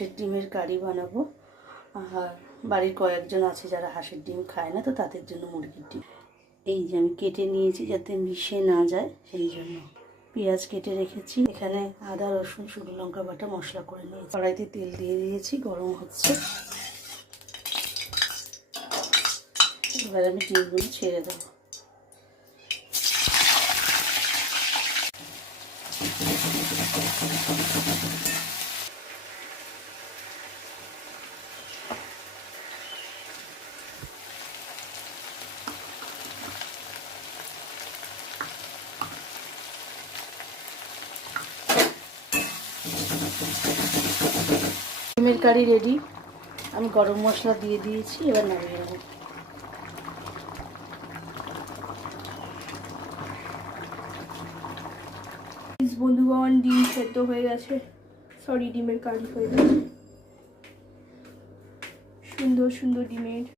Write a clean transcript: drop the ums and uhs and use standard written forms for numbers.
হাঁসের ডিমের কারি বানাবো। আর বাড়ির কয়েকজন আছে যারা হাঁসের ডিম খায় না, তো তাদের জন্য মুরগির ডিম। এই যে আমি কেটে নিয়েছি যাতে মিশে না যায়, সেই জন্য পেঁয়াজ কেটে রেখেছি। এখানে আদা রসুন শুকনো লঙ্কা বাটা মশলা করে নিয়েছি। কড়াইতে তেল দিয়ে দিয়েছি, গরম হচ্ছে। এবার আমি ডিমগুলো ছেড়ে দেবো। ডিমের কারি রেডি। আমি গরম মশলা দিয়ে দিয়েছি, এবার নামিয়ে নেব। বন্ধুগণ, ডিম সেদ্ধ হয়ে গেছে, সরি ডিমের কারি হয়ে গেছে। সুন্দর সুন্দর ডিমের